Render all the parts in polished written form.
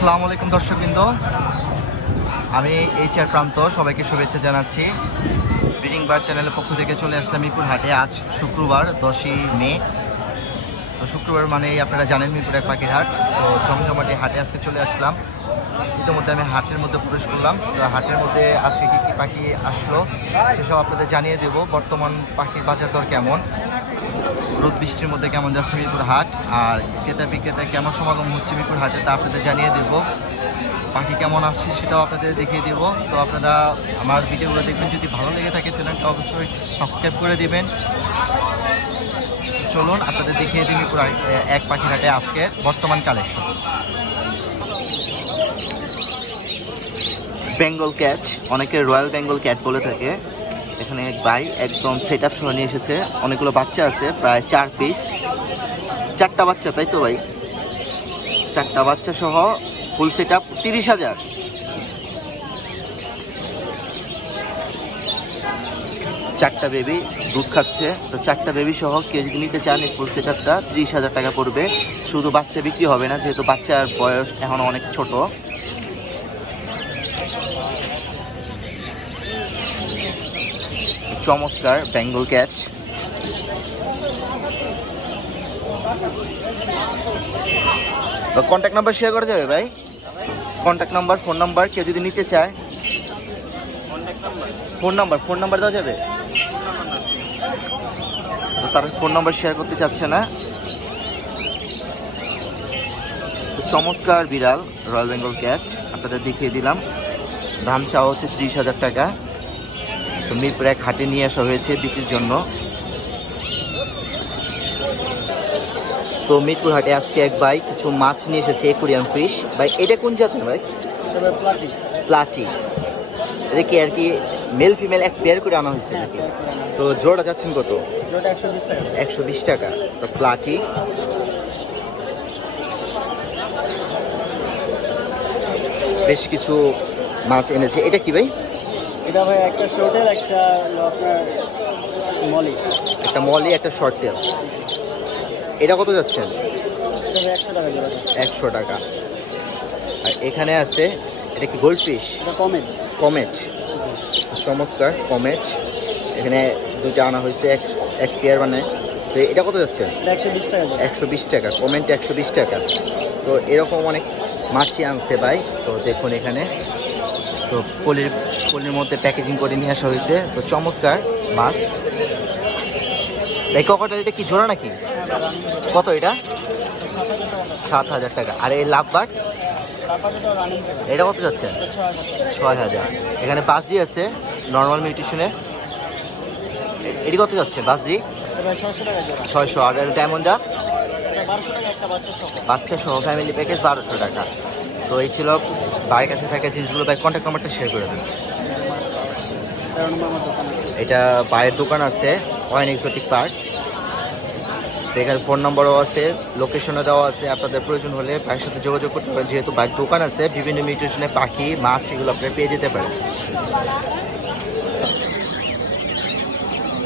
আসসালামু আলাইকুম দর্শকবৃন্দ, আমি HR প্রান্ত সবাইকে শুভেচ্ছা জানাচ্ছি। ব্রিডিং বার্ড চ্যানেলের পক্ষ থেকে চলে আসলাম মিরপুর হাটে। আজ শুক্রবার 10ই মে। তো শুক্রবার মানেই আপনারা জানেন মিরপুর এক পাখির হাট। তো জমজমাটি হাটে আজকে চলে আসলাম। ইতিমধ্যে আমি হাটের মধ্যে প্রবেশ করলাম। তো হাটের মধ্যে আজকে কী কী পাখি আসলো সেসব আপনাদের জানিয়ে দেব। বর্তমান পাখির বাজার দর কেমন, রোদ বৃষ্টির মধ্যে কেমন যাচ্ছে মিরপুর হাট, আর ক্রেতা বিক্রেতা কেমন সমাগম হচ্ছে মিরপুর হাটে তা আপনাদের জানিয়ে দেব। পাখি কেমন আসছে সেটাও আপনাদের দেখিয়ে দেব। তো আপনারা আমার ভিডিওগুলো দেখবেন, যদি ভালো লেগে থাকে চ্যানেলটা অবশ্যই সাবস্ক্রাইব করে দেবেন। চলুন আপনাদের দেখিয়ে দিই মিরপুর এক পাখির হাটে আজকে বর্তমান কালেকশন। বেঙ্গল ক্যাট, অনেকে রয়্যাল বেঙ্গল ক্যাট বলে থাকে। এখানে এক ভাই একদম সেট আপ সহ নিয়ে এসেছে। অনেকগুলো বাচ্চা আছে, প্রায় 4 পিস, 4টা বাচ্চা, তাই তো ভাই? 4টা বাচ্চা সহ ফুল সেট আপ 30,000। চারটা বেবি দুধ খাচ্ছে। তো 4টা বেবি সহ কেউ যদি নিতে চান এই ফুল সেট আপটা 30,000 টাকা পড়বে। শুধু বাচ্চা বিক্রি হবে না, যেহেতু বাচ্চার বয়স এখন অনেক ছোট। চমৎকার Bengal cat. Contact number share করা যাবে ভাই? কন্ট্যাক্ট নাম্বার, ফোন নাম্বার কেউ যদি নিতে চায়? ফোন নাম্বার দেওয়া যাবে? তো তার ফোন নাম্বার শেয়ার করতে চাচ্ছে না। তো চমৎকার বিড়াল রয়্যাল বেঙ্গল ক্যাট আপনাদের দেখিয়ে দিলাম। দাম চাওয়া হচ্ছে 30,000 টাকা। তো মিরপুর এক হাটে নিয়ে আসা হয়েছে বিক্রির জন্য। তো মিরপুর হাটে আজকে এক ভাই কিছু মাছ নিয়ে এসেছে, একুরিয়াম ফিশ। ভাই এটা কোন জাতের ভাই? প্লাটি। এটা কি আর কি মেল ফিমেল এক পেয়ার করে আনা হয়েছে নাকি? তো জোড়া যাচ্ছেন কত? 120 টাকা। তো প্লাটি। বেশ কিছু মাছ এনেছে। এটা কি ভাই? এটা ভাই একটা শর্টের, একটা আপনার মলি। একটা মলি, একটা শর্ট টেল। এটা কত যাচ্ছেন? এটা ভাই 100 টাকা জোড়া। 100 টাকা। আর এখানে আছে, এটা কি গোল্ড ফিশ? এটা কমেট। চমৎকার কমেট। এখানে দুটো আনা হয়েছে, এক পেয়ার মানে। তো এটা কত যাচ্ছে? এটা 120 টাকা জোড়া। 120 টাকা। কমেন্ট 120 টাকা। তো এরকম অনেক মাছই আনছে ভাই। তো দেখুন এখানে তো পলির মধ্যে প্যাকেজিং করে নিয়ে আসা হয়েছে। তো চমৎকার মাছ। এই ককটেল এটা কি জোড়া নাকি? কত এটা? 7,000 টাকা। আর এই লাভবার্ড এটা কত যাচ্ছে? 6,000। এখানে বাসজি আছে নর্মাল মিউটেশনে। এটি কত যাচ্ছে বাসজি? 600। আর ডায়মন্ডা বাচ্চা সহ ফ্যামিলি প্যাকেজ 1200 টাকা। তো এই ছিল ভাইয়ের কাছে থাকা জিনিসগুলো। ভাই কন্ট্যাক্ট নাম্বারটা শেয়ার করে দেন। এটা ভাইয়ের দোকান আছে ওয়াইন এক্সোটিক পার্ক। তো এখানে ফোন নাম্বারও আছে, লোকেশনও দেওয়া আছে। আপনাদের প্রয়োজন হলে ভাইয়ের সাথে যোগাযোগ করতে পারেন। যেহেতু ভাইয়ের দোকান আছে, বিভিন্ন মিউটেশনে পাখি মাছ এগুলো আপনারা পেয়ে যেতে পারেন।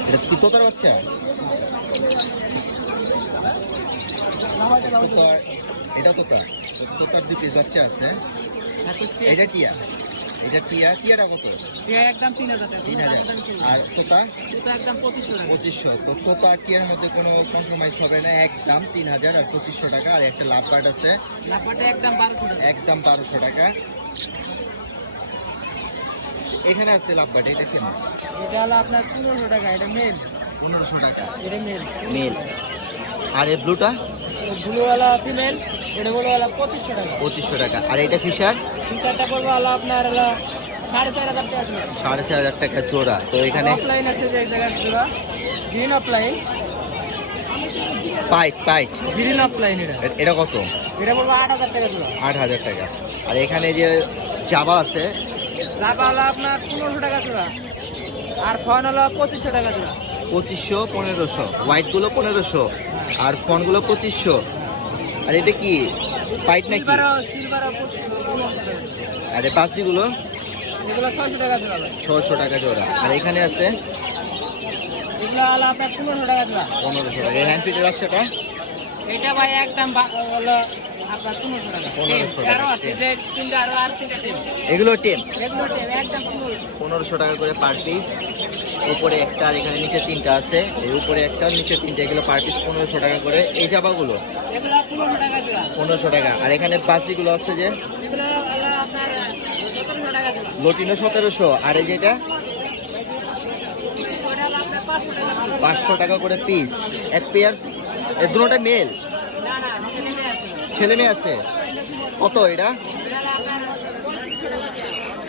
এটা কি তোতার বাচ্চা? এটা তোতার 2 পিস বাচ্চা আছে। এটা টিয়াটা কত? একদম 3,000। আর তোতা একদম 2500। তো তোতা আর টিয়ার মধ্যে কোনো কম্প্রোমাইজ হবে না, একদম 3,000 আর 2500 টাকা। আর একটা লাভবার্ড আছে, একদম 1200 টাকা। এখানে আছে লাভবার্ড, এটা কেমন? এটা হলো আপনার 1500 টাকা। এটা মেল। 1500 টাকা এটা মেল। আর এই ব্লুটা? ব্লুওয়ালা ফিমেল। এটা ব্লুওয়ালা 2500 টাকা। 2500 টাকা। আর এটা ফিশার? ফিচারটা পড়বে হলো আপনার হলো 4,500 টাকা জোড়া। 4,500 টাকা জোড়া। তো এখানে অফলাইন আছে যে জায়গায় জোড়া গ্রিন অফলাইন। পাইট গ্রিন অফলাইন এটা কত? এটা পড়বে 8,000 টাকা জোড়া। 8,000 টাকা। আর এখানে যে জাবা আছে, লাভা হলো আপনার 1500 টাকা জোড়া। আর ফোন হলো 2500 টাকা জোড়া। 2500, 1500। হোয়াইটগুলো 1500 আর ফোনগুলো 2500। আর এটা কি পাইট নাকি? আর এই বাসিগুলো এগুলো 600 টাকা জোড়া। 600 টাকা জোড়া। আর এখানে আছে এগুলো হলো আপনার 1500 টাকা জোড়া। 1500 টাকা। এই হ্যান্ড ফিটের বাচ্চাটা এটা ভাই একদম হলো আপনার 1500 টাকা 1500 টাকা। আরো আছে যে তিনটা আর তিনটা টিম এগুলো টেম এগুলো টিম একদম 1500 টাকা করে পার পিস। উপরে একটা আর এখানে নিচে তিনটা আছে, এই উপরে একটা আর নিচে তিনটা, এগুলো পার পিস 1500 টাকা করে। এই জামাগুলো এগুলো 1500 টাকা জোড়া 1500 টাকা। আর এখানে বাসিগুলো আছে যে এগুলো হলো আপনার 1700 টাকা জোড়া লটিনো 1700, আর এই যেটা ওটা হলো আপনার 500 টাকা পিস। 500 টাকা করে পিস। এক পেয়ার, এর দুটোটা মেল, না না ছেলে আছে ছেলে মেয়ে আছে। কত এটা? এটা হলো আপনার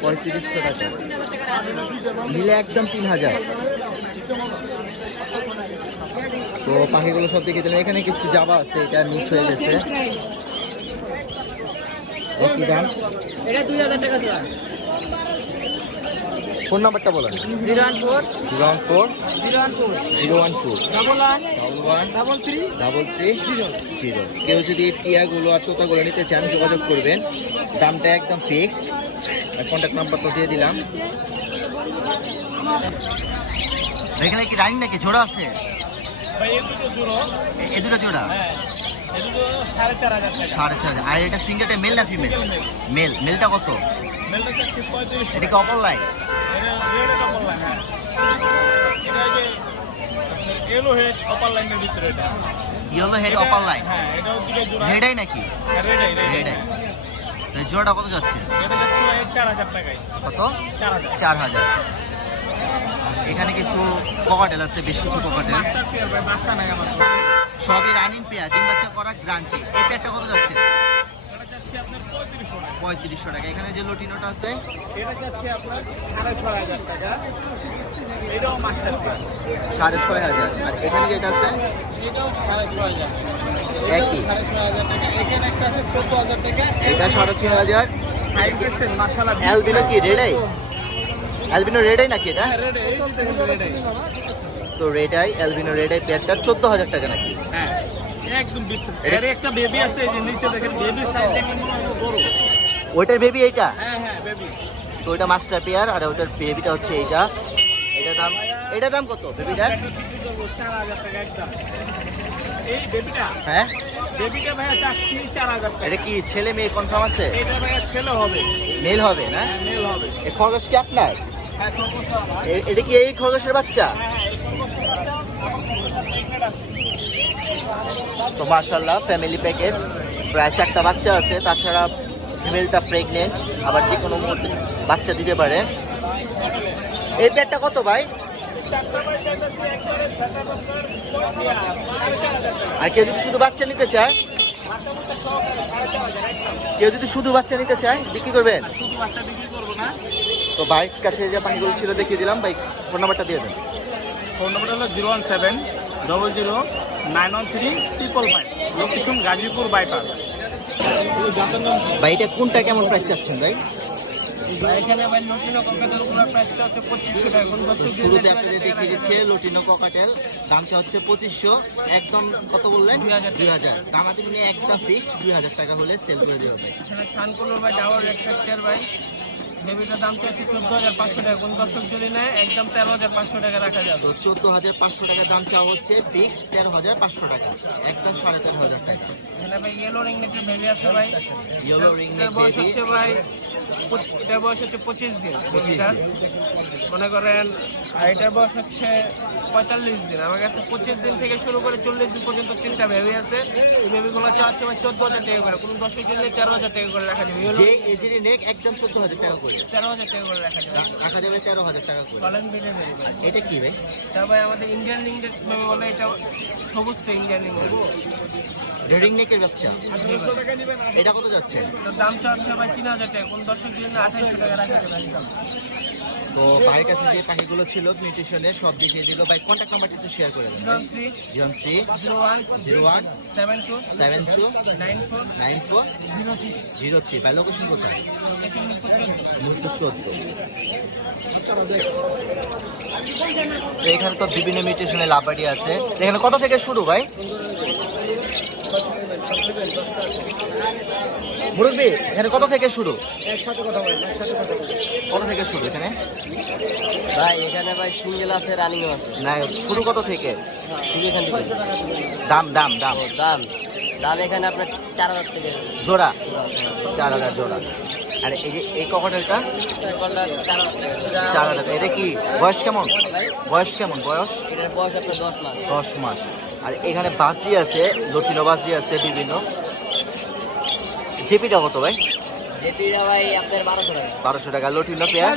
3500 টাকা নিলে একদম 3000। তো পাখিগুলো সব দেখে দিলাম। এখানে কিছু জাবা আছে, এটা মিক্স হয়ে গেছে। একই দাম। এটা 2000 টাকা জোড়া ফোন নাম্বারটা বলেন। 014 014 012 11 11 33 33 কেউ যদি টিয়াগুলো আর তোতাগুলো নিতে চান যোগাযোগ করবেন, দামটা একদম ফিক্সড। কন্ট্যাক্ট নাম্বারটা দিয়ে দিলাম। এখানে কি রানিং নাকি জোড়া আছে? ভাই এই দুটো জোড়া এই দুটো জোড়া হ্যাঁ এই দুটো 4500 টাকা 4500। আর এটা সিঙ্গেলটা মেল না ফিমেল? মেল। মেলটা কত? মেলটা চাচ্ছি 3500 এটা কি অপর লাইন? এটা রেডটা বললাম হ্যাঁ এটা যে এলো হেড অপার লাইনের ভিতরে এটা ইয়েলো হেড অপর লাইন। হ্যাঁ এটাও দুটো জোড়া রেডাই নাকি? Red-eye red-eye. তো এই জোড়াটা কত যাচ্ছে? এটা যাচ্ছে 4000 টাকায় কত? 4000 4000। এখানে কিছু ককাটেল আছে, বেশ কিছু ককাটেল। মাস্টার পেয়ার ভাই বাচ্চা নাই আমার তো সবই রানিং পেয়ার, ডিম বাচ্চা করা গ্রান্টি। এই পেয়ারটা কত যাচ্ছে? এটা যাচ্ছে আপনার 3500 টাকা 3500 টাকা। এখানে যে লটিনোটা আছে এটা যাচ্ছে আপনার 6500 টাকা এটাও মাস্টার পেয়ার 6500। আর এখানে যেটা আছে এটাও 6500 একই। 6500 টাকা এখানে একটা আছে 14000 টাকা এটা 6500। সাইজ দেখছেন মাশাআল্লাহ অ্যালবিনো কি রেডাই? অ্যালবিনো রেডাই নাকি এটা? রেডাই এই দেখেন রেডাই তো রেডাই, অ্যালবিনো রেডাই পেয়ারটা 14000 টাকা নাকি? হ্যাঁ একদম বিটস এর একটা বেবি আছে এই যে নিচে দেখেন বেবি সাইজ দেখেন মনে হয় বড় ওইটার বেবি এইটা? হ্যাঁ হ্যাঁ বেবি তো ওইটা মাস্টার পেয়ার আর ওইটার বেবিটা হচ্ছে এইটা। এটার দাম কত বেবিটার? 4000 টাকা একদম এই বেবিটা হ্যাঁ, বেবিটা ভাইয়া চাচ্ছি 4000 টাকা এটা কি ছেলে মেয়ে কনফার্ম আছে? এটা ভাইয়া ছেলে হবে মেল হবে না? হ্যাঁ মেল হবে এই খরগোশ কি আপনার? হ্যাঁ খরগোশ আমার এটা কি এই খরগোশের বাচ্চা? হ্যাঁ হ্যাঁ এই খরগোশের বাচ্চা প্রেগন্যান্ট আছে তো মাশাআল্লাহ ফ্যামিলি প্যাকেজ, প্রায় 4টা বাচ্চা আছে। তাছাড়া ফিমেলটা প্রেগনেন্ট, আবার যে কোনো মুহূর্তে বাচ্চা দিতে পারে। এই পেয়ারটা কত ভাই? আর কেউ যদি শুধু বাচ্চা নিতে চায়, কেউ যদি শুধু বাচ্চা নিতে চায় বিক্রি করবেন? শুধু বাচ্চা বিক্রি করবো না তো ভাইয়ের কাছে যে পাখিগুলো ছিল দেখিয়ে দিলাম। ভাই ফোন নাম্বারটা দিয়ে দেন। ফোন নাম্বারটা হলো 01700913555 লোকেশন গাজীপুর বাইপাস ভাই এটা কোনটা কেমন প্রাইস চাচ্ছেন ভাই? এখানে ভাই লটিনো কলকাতার উপর প্রাইসটা হচ্ছে 2500 টাকা এখন 10 শুরুতে আপনাদের দেখিয়ে দিচ্ছে লটিনো ককাটেল, দামটা হচ্ছে 2500। একদম কত বললেন? 2000। দামাতে নিয়ে একদম ফিক্সড 2000 টাকা হলে সেল করে দেওয়া হবে। এখানে সানকুলোর ভাই ডাবল রেক্টের ভাই বেবিটার দাম হচ্ছে 14500 টাকা কোন দর্শক যদি নেয় একদম 13500 টাকা রাখা যাবে তো 14500 টাকা দাম চাওয়া হচ্ছে, ফিক্সড 13500 টাকা, একদম 13500 টাকা। এখানে ভাই ইয়েলো রিং নেকের বেবি আছে ভাই ইয়েলো রিং এটার বয়স হচ্ছে ভাই এটার বয়স হচ্ছে 25 দিন বেবিটার মনে করেন আর এটার বয়স হচ্ছে 45 দিন আমার কাছে 25 দিন থেকে শুরু করে 40 দিন পর্যন্ত 3টা বেবি আছে এই বেবিগুলো চাচ্ছে ভাই 14000 টাকা করে কোন দর্শক যদি 13000 টাকা করে রাখা যাবে যে এজির নেক একদম 14000 টাকা করে 13000 টাকা করে রাখা যাবে রাখা যাবে, 13000 টাকা করে। কলম দিলে বেবি এটা কি ভাই? এটা ভাই আমাদের ইন্ডিয়ান ইংলিশ বেবি বলে এটা সবুজ তো ইন্ডিয়ান ইংলিশ রেডিং নেকের বাচ্চা, এটা কত যাচ্ছে? তো দাম চাচ্ছে ভাই 3000 টাকা কোন দর্শক যদি 2800 টাকা রাখা যাবে একদম তো ভাইয়ের কাছে যে পাখিগুলো ছিল নিউট্রিশনের সব দেখিয়ে দিল। ভাই কন্ট্যাক্ট নাম্বারটা একটু শেয়ার করে দেন। 03 01 01 72 72 94 94 03। ভাই লোকেশন কোথায়? মুহূর্ত 14। তো এখানে তো বিভিন্ন মিউটেশনের লাভারি আছে। এখানে কত থেকে শুরু ভাই? মুরব্বী এখানে কত থেকে শুরু? কত থেকে শুরু এখানে? ভাই এখানে ভাই সিঙ্গেল আছে রানিং আছে না শুরু কত থেকে? শুধু এখান থেকে দাম দাম দাম দাম দাম এখানে আপনার 4000 থেকে জোড়া 4000 জোড়া। আর এই যে এই ককটেলটা 4000। এটা কি বয়স কেমন? বয়স কেমন? বয়স এটার বয়স আপনার 10 মাস। 10 মাস। আর এখানে বাজি আছে, লটিনো বাজি আছে বিভিন্ন। জেপিটা কত ভাই? জেপিটা ভাই আপনার 1200 টাকা। 1200 টাকা। লটিনো পেয়ার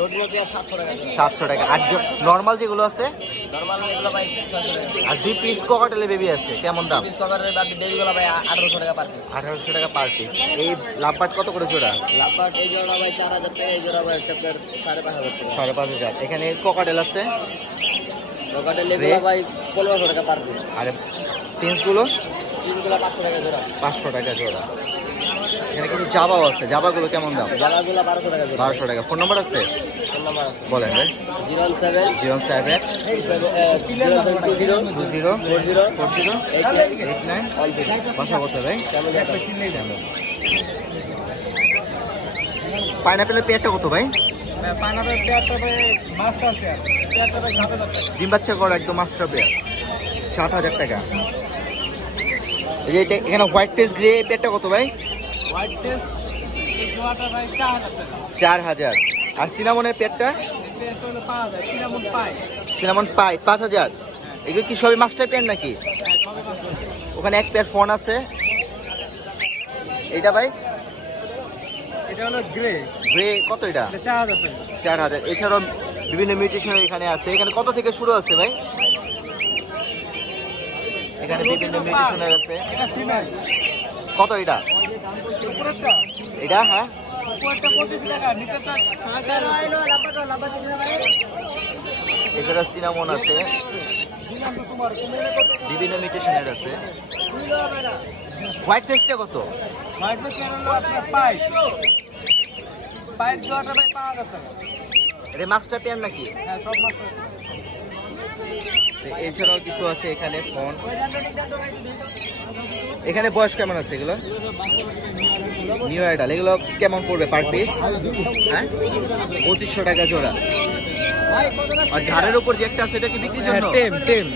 লটিনো পেয়ার 700 টাকা। 700 টাকা। আর নর্মাল যেগুলো আছে নরমাল এগুলো ভাই 600 টাকা। আর 2 পিস ককটেলে বেবি আছে কেমন দাম? পিস কভারের বাদ বেবিগুলো ভাই 1800 টাকা পার পিস। 1800 টাকা পার পিস। এই লাভবার্ড কত করে জোড়া? লাভবার্ড এই জোড়া ভাই 4000 টাকা, এই জোড়া ভাই হচ্ছে আপনার 5500 টাকা। 5500। এখানে ককটেল আছে, লোকাটের লেগুলো ভাই 1500 টাকা পার পিস। আর পিসগুলো পিসগুলো 500 টাকা জোড়া। 500 টাকা জোড়া। এখানে কিছু জাবাও আছে, জাবাগুলো কেমন দাম? জামাগুলো 1200 টাকা জোড়া। 1200 টাকা। ফোন নাম্বার আছে? ফোন নাম্বার আছে বলেন ভাই। 07 07 20 40 40 89 বাসা করতে ভাই। পাইনাপেলের পেয়ারটা কত ভাই? ডিম বাচ্চা করা একদম মাস্টার পেয়ার 7000 টাকা। এই যে এখানে হোয়াইট ফেস গ্রে পেয়ারটা কত ভাই? 4000। আর সিনামনের পেয়ারটা? সিনামন পাই 5000। এগুলো কি সবই মাস্টার পেয়ার নাকি? ওখানে এক পেয়ার ফোন আছে। এইটা ভাই? এটা হলো গ্রে, গ্রে কত এটা? 4000 টাকা। 4000। এছাড়াও বিভিন্ন মিউটেশন এখানে আছে। এখানে কত থেকে শুরু আছে ভাই? এখানে বিভিন্ন মিউটেশনের আছে। এটা ফিমেল। কত এটা? উপরেরটা এটা হ্যাঁ উপরেরটা 25 টাকা, নিচেরটা 7000। এছাড়া সিনামন আছে, বিভিন্ন মিউটেশনের আছে। হোয়াইট ফেসটা কত? হোয়াইট ফেস হলো আপনার পাইপ জোড়াটা ভাই 5000 টাকা। এটা মাস্টার পেয়ার নাকি? হ্যাঁ সব মাছ। এছাড়াও কিছু আছে এখানে ফোন। এখানে বয়স কেমন আছে এগুলো? New ideal. এগুলো কেমন পড়বে পার পিস? হ্যাঁ 2500 টাকা জোড়া। আর ঘাড়ের উপর যে একটা আছে এটা কি বিক্রির জন্য? টেম টেম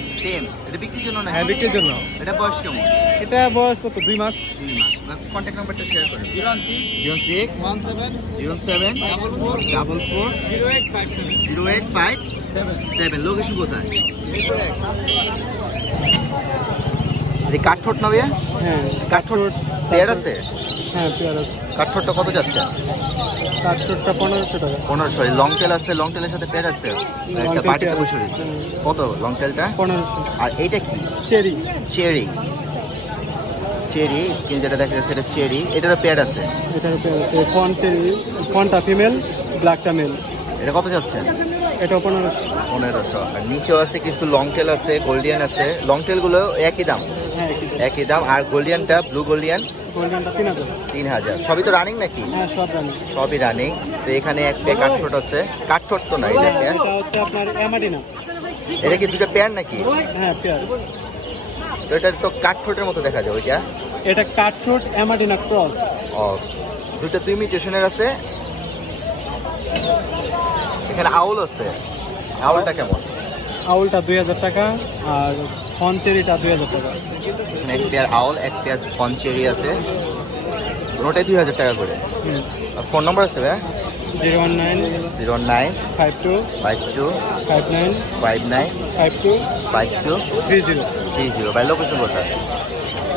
এটা বিক্রির জন্য না? হ্যাঁ বিক্রির জন্য। এটা বয়স কেমন? এটা বয়স কত? 2 মাস। 2 মাস। কন্ট্যাক্ট নাম্বারটা শেয়ার করেন। 06 07 44 08557। লোকেশন কোথায়? এই কাঠঠোঁট না ভাইয়া? হ্যাঁ কাঠঠোঁট পেয়ার আছে? হ্যাঁ পেয়ার আছে। কাঠঠোঁটটা কত যাচ্ছে? কাঠঠোঁটটা 1500 টাকা। 1500। লং টেল আছে, লং টেলের সাথে পেয়ার আছে। একটা tail বাটিতে পেয়ার বসে রয়েছে। কত লং টেলটা? 1500। আর এইটা কি? Cherry cherry. চেরি স্কিন যেটা দেখা যাচ্ছে এটা চেরি। এটারও পেয়ার আছে। এটার পেয়ার আছে ফন চেরি, ফনটা ফিমেল, ব্ল্যাকটা মেল। এটা কত যাচ্ছে? এটা 1500। 1500। আর নিচেও আছে কিছু লং টেল আছে, গোল্ডিয়ান আছে। লং টেলগুলো একই দাম? হ্যাঁ একই দাম। আর গোল্ডিয়ানটা, ব্লু গোল্ডিয়ান গোল্ডেনটা 3000। 3000। সবই তো রানিং নাকি? হ্যাঁ সব জানি। সবই রানিং। তো এখানে এক পেয়ার কাঠঠোঁট আছে। কাঠঠোঁট তো না, এটা পেয়ার। এটা হচ্ছে আপনার অ্যামাডিনা। এটা কি দুটো পেয়ার নাকি? হ্যাঁ পেয়ার। তো এটা তো কাঠঠোঁটের মতো দেখা যায় ওইটা। এটা কাঠঠোঁট অ্যামাডিনা ক্রস। ও দুটো 2 মিউটেশনের আছে। এখানে আউল আছে। আউলটা কেমন? আউলটা 2000 টাকা আর ফন চেরিটা 2000 টাকা। এখানে এক পেয়ার আউল, এক পেয়ার পঞ্চেরি আছে। ওটাই 2000 টাকা করে। আর ফোন নাম্বার আছে ভাই? 019 09 52 52 59 59 52 52 30 30। ভাই লোকেশন কোথায়?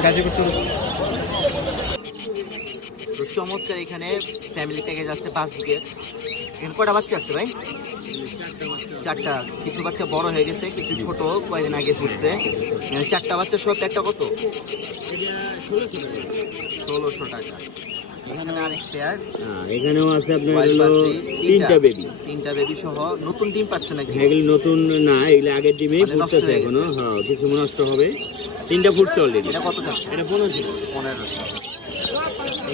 গাজীপুর চৌরাস্তা। তো চমৎকার এখানে ফ্যামিলি প্যাকেজ আছে 5 দিকের। এখানে কয়টা বাচ্চা আছে ভাই? 4টা। কিছু বাচ্চা বড় হয়ে গেছে, কিছু ছোট কয়েকদিন আগে ফুটছে। 4টা বাচ্চা সব একটা কত? 1600 টাকা। এখানে আরেক পেয়ার। এখানেও আছে আপনার Wife হলো আছে, 3টা বেবি। 3টা বেবি সহ নতুন ডিম পাচ্ছে নাকি? এগুলি নতুন না, এগুলি আগের ডিমেই মানে নষ্ট ফুটতেছে হয়ে এখনো। হ্যাঁ কিছু নষ্ট হবে। 3টা ফুটছে অলরেডি। এটা কত যাচ্ছে? এটা 1500। 1500।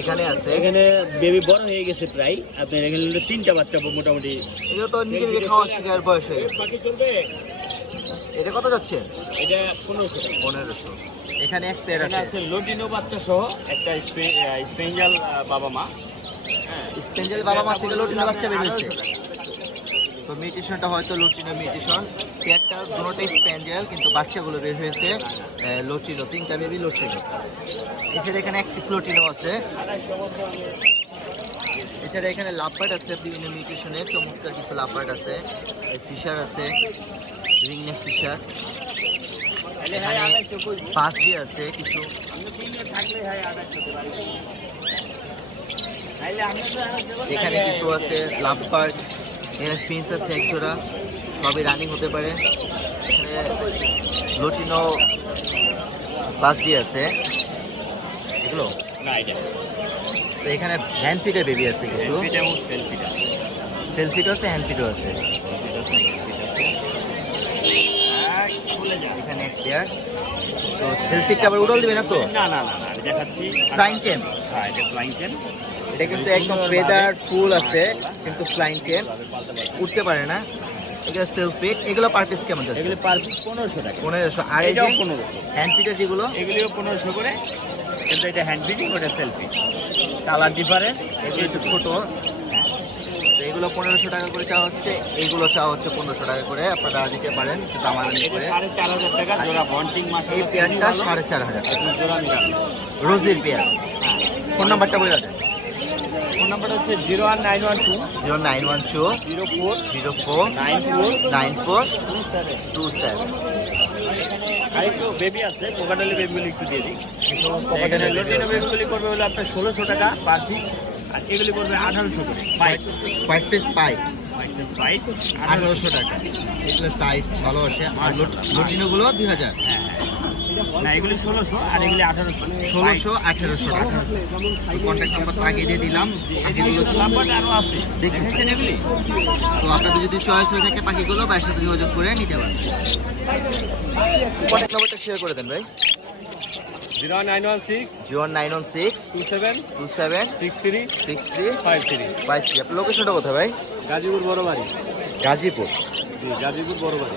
এখানে আছে। এখানে বেবি বড় হয়ে গেছে প্রায়। আপনার এখানে হলো 3টা বাচ্চা মোটামুটি। এগুলো তো নিজে নিজে খাওয়া শিকার বয়স হয়ে গেছে। বাকি চলবে। এটা কত যাচ্ছে? এটা 1500 টাকা। 1500। এখানে এক পেয়ার এখানে আছে। আছে লোটিনো বাচ্চা সহ একটা স্পেঞ্জাল বাবা মা। হ্যাঁ স্পেঞ্জেল বাবা মা থেকে লটিনো বাচ্চা বের হচ্ছে। তো মিউটেশনটা হয়তো লটিনো মিউটেশন। পেয়ারটা দুটোটাই স্পেঞ্জেল, কিন্তু বাচ্চাগুলো বের হয়েছে লটিনো, 3টা বেবি লটিনো। এছাড়া এখানে এক পিস লটিনো আছে। এছাড়া এখানে লাভবার্ড আছে বিভিন্ন মিউটেশনের, চমৎকার কিছু লাভবার্ড আছে, ফিশার আছে, রিংনেক ফিশার। এখানে পাঁচি আছে কিছু। এখানে কিছু আছে লাভবার্ড, এখানে ফিন্স আছে এক জোড়া, সবই রানিং হতে পারে। এখানে লটিনো পাঁচি আছে এগুলো। তো এখানে হ্যান্ড ফিডের বেবি আছে কিছু, সেলফিটও আছে, হ্যান্ড ফিডও আছে। এখানে এক পেয়ার। তো সেলফিটটা আবার উড়াল দিবে না তো? না না না, আমি দেখাচ্ছি ফ্লাইং টেম। হ্যাঁ, এটা ফ্লাইং টেম। এটা কিন্তু একদম ফেদার ফুল আছে, কিন্তু ফ্লাইং টেম, উঠতে পারে না। এগুলো সেলফিট। এগুলো পার পিস কেমন যাচ্ছে? এগুলো পার পিস 1500 টাকা। 1500। আর এই যে এটাও 1500। হ্যান্ড ফিডের যেগুলো, এগুলিও 1500 করে, কিন্তু এটা হ্যান্ড ফিডিং, ওটা সেলফি। কালার ডিফারেন্স, এগুলো একটু ছোট। তো এগুলো 1500 টাকা করে চাওয়া হচ্ছে, এইগুলো চাওয়া হচ্ছে 1500 টাকা করে। আপনারা দিতে পারেন একটু দামাদামি এটা করে। 4500 টাকা জোড়া। বন্টিং মাছ এই পেয়ারটা 4500 জোড়া নিলাম। রোজির পেয়ার। ফোন নাম্বারটা বলে দেন। ফোন নাম্বারটা হচ্ছে 01912 0912 04 04 94 94 27। 27। আর একটু বেবি আছে, কোকাটালি বেবিগুলি একটু দিয়ে দিই। কোকাটেলের baby লটিনো আছে। বেবিগুলি করবে হলো আপনার 1600 টাকা পার পিস, আর এগুলি করবে 1800 করে। হোয়াইট পিস পাইপ বাইট 1800 টাকা। এগুলো সাইজ ভালো আছে। আর লটিনোগুলো 2000। না, এগুলি 1600 আর এগুলি 1800। 1600 1800 টাকা। কন্ট্যাক্ট নাম্বার আগে দিয়ে দিলাম। পাখিগুলো লাম্বারটা আরো আছে, দেখতেছি। দেখেছেন এগুলি? তো আপনাদের যদি চয়েস হয়ে থাকে পাখিগুলো ভাইয়ের সাথে যোগাযোগ করে নিতে পারেন। কন্ট্যাক্ট নাম্বারটা শেয়ার করে দেন ভাই। 0916 0916 27 27 63 63 53। 52। আপনার লোকেশনটা কোথায় ভাই? গাজীপুর বড় বাড়ি। গাজীপুর। জি, গাজীপুর বড় বাড়ি।